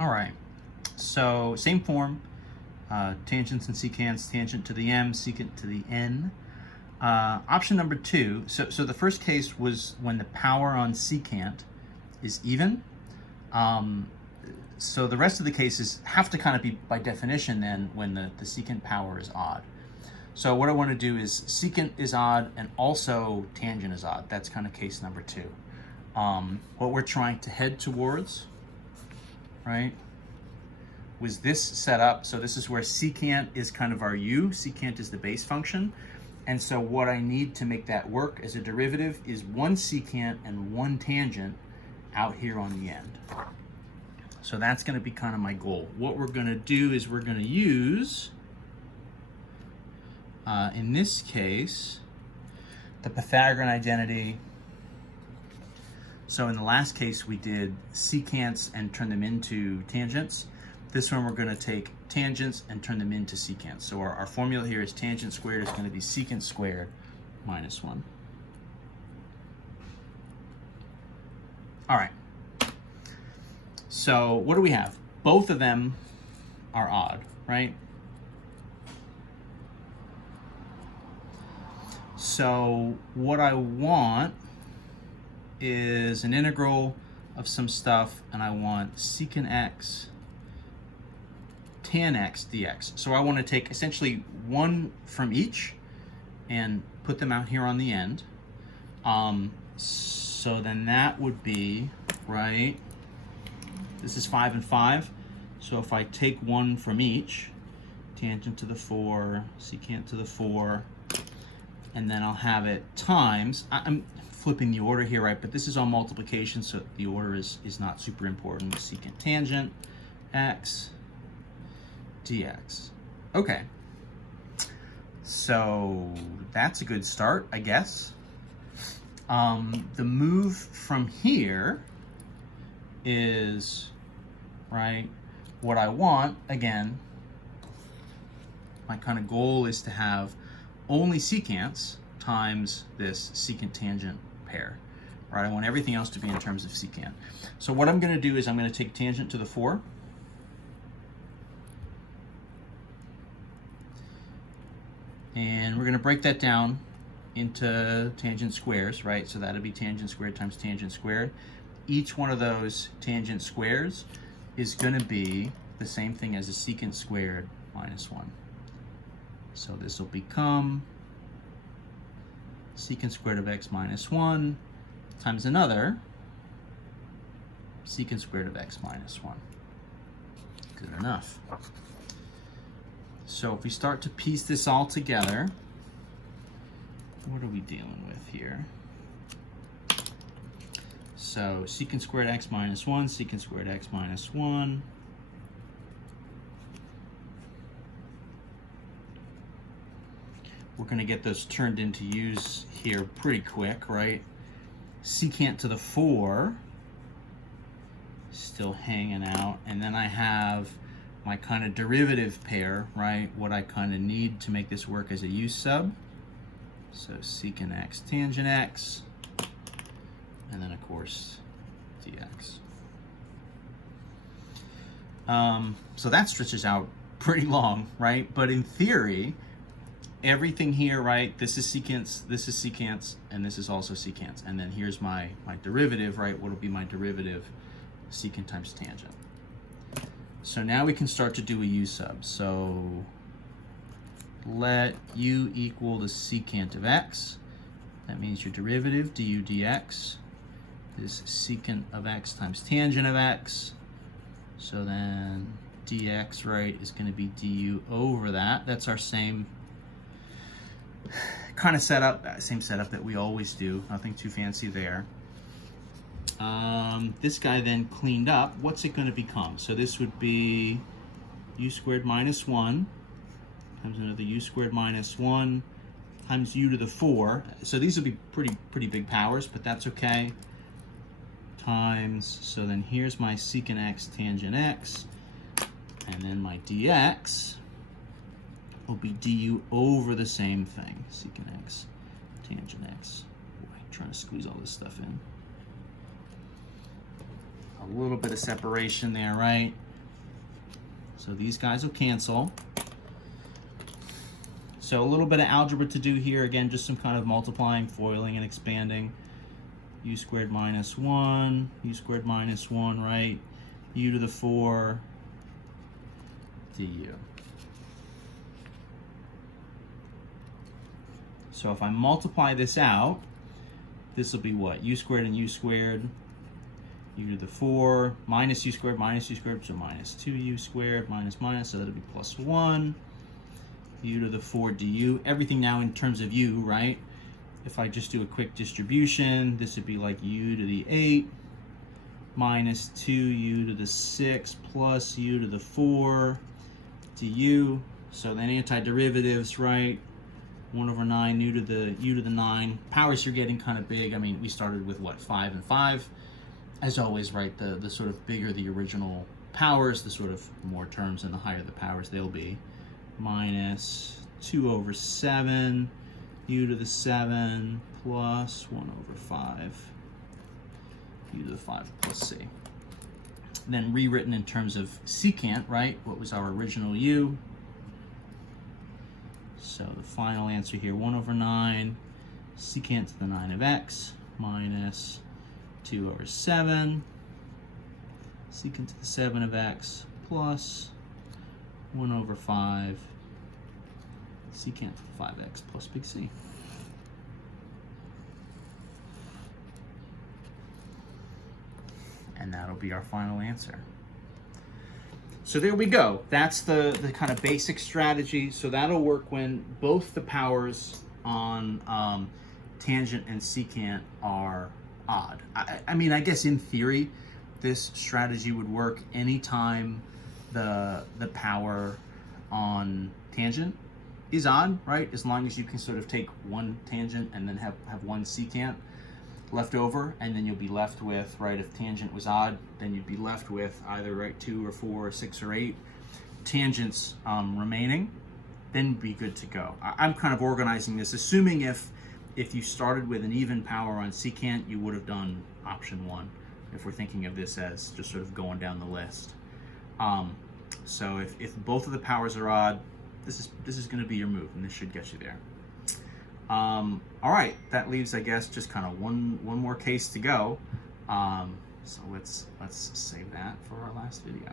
All right, so same form, tangents and secants, tangent to the m, secant to the n. Option number 2, so the first case was when the power on secant is even. So the rest of the cases have to kind of be, by definition, then when the secant power is odd. So what I want to do is secant is odd and also tangent is odd. That's kind of case number 2. What we're trying to head towards, right, was this setup. So this is where secant is kind of our u. Secant is the base function. And so what I need to make that work as a derivative is one secant and one tangent out here on the end. So that's going to be kind of my goal. What we're going to do is we're going to use, in this case, the Pythagorean identity. So in the last case, we did secants and turn them into tangents. This one, we're going to take tangents and turn them into secants. So our formula here is tangent squared is going to be secant squared minus 1. All right. So what do we have? Both of them are odd, right? So what I want is an integral of some stuff, and I want secant x tan x dx. So I want to take essentially one from each and put them out here on the end. So then that would be, right, this is 5 and 5. So if I take one from each, tangent to the 4, secant to the 4, and then I'll have it times, I'm flipping the order here, right, but this is all multiplication, so the order is not super important. Secant tangent x dx. Okay, so that's a good start, I guess. The move from here is, right, what I want, again, my kind of goal is to have only secants times this secant tangent pair, right? I want everything else to be in terms of secant. So what I'm going to do is I'm going to take tangent to the 4. And we're going to break that down into tangent squares, right? So that'll be tangent squared times tangent squared. Each one of those tangent squares is going to be the same thing as a secant squared minus 1. So this will become secant squared of x minus 1 times another secant squared of x minus 1. Good enough. So if we start to piece this all together, what are we dealing with here? So secant squared x minus 1, secant squared x minus 1. We're going to get those turned into u's here pretty quick, right? Secant to the 4, still hanging out. And then I have my kind of derivative pair, right? What I kind of need to make this work as a u sub. So secant x tangent x, and then of course dx. So that stretches out pretty long, right? But in theory, everything here, right? This is secants, and this is also secants. And then here's my derivative, right? What will be my derivative? Secant times tangent. So now we can start to do a u sub. So let u equal the secant of x. That means your derivative, du dx, is secant of x times tangent of x. So then dx, right, is going to be du over that. That's our same kind of setup, same setup that we always do. Nothing too fancy there. This guy then cleaned up, what's it going to become? So this would be u squared minus 1 times another u squared minus 1 times u to the 4. So these will be pretty big powers, but that's okay. Times, so then here's my secant x tangent x, and then my dx will be du over the same thing, secant x tangent x. Boy, I'm trying to squeeze all this stuff in. A little bit of separation there, right? So these guys will cancel. So a little bit of algebra to do here. Again, just some kind of multiplying, foiling, and expanding. U squared minus 1, U squared minus 1, right? U to the 4 du. So if I multiply this out, this will be what? U squared and U squared, U to the 4, minus U squared, so minus 2U squared, minus, so that'll be plus 1, U to the 4 du. Everything now in terms of U, right? If I just do a quick distribution, this would be like U to the 8 minus 2U to the 6 plus U to the 4 du. So then antiderivatives, right? 1/9 U to the 9. Powers are getting kind of big. I mean, we started with what, 5 and 5. As always, right, the sort of bigger the original powers, the sort of more terms and the higher the powers they'll be. Minus 2/7 U to the 7 plus 1/5 U to the 5 plus C. Then rewritten in terms of secant, right? What was our original U? So the final answer here, 1/9 secant to the 9 of x minus 2/7 secant to the 7 of x plus 1/5 secant to the 5x plus big C. And that'll be our final answer. So there we go. That's the kind of basic strategy. So that'll work when both the powers on tangent and secant are odd. I mean, I guess in theory, this strategy would work anytime the power on tangent is odd, right? As long as you can sort of take one tangent and then have one secant left over, and then you'll be left with, right, if tangent was odd, then you'd be left with either, right, 2 or 4 or 6 or 8 tangents remaining, then you'd be good to go. I'm kind of organizing this, assuming if you started with an even power on secant, you would have done option 1, if we're thinking of this as just sort of going down the list. So if both of the powers are odd, this is going to be your move, and this should get you there. All right, that leaves, I guess, just kind of one more case to go. So let's save that for our last video.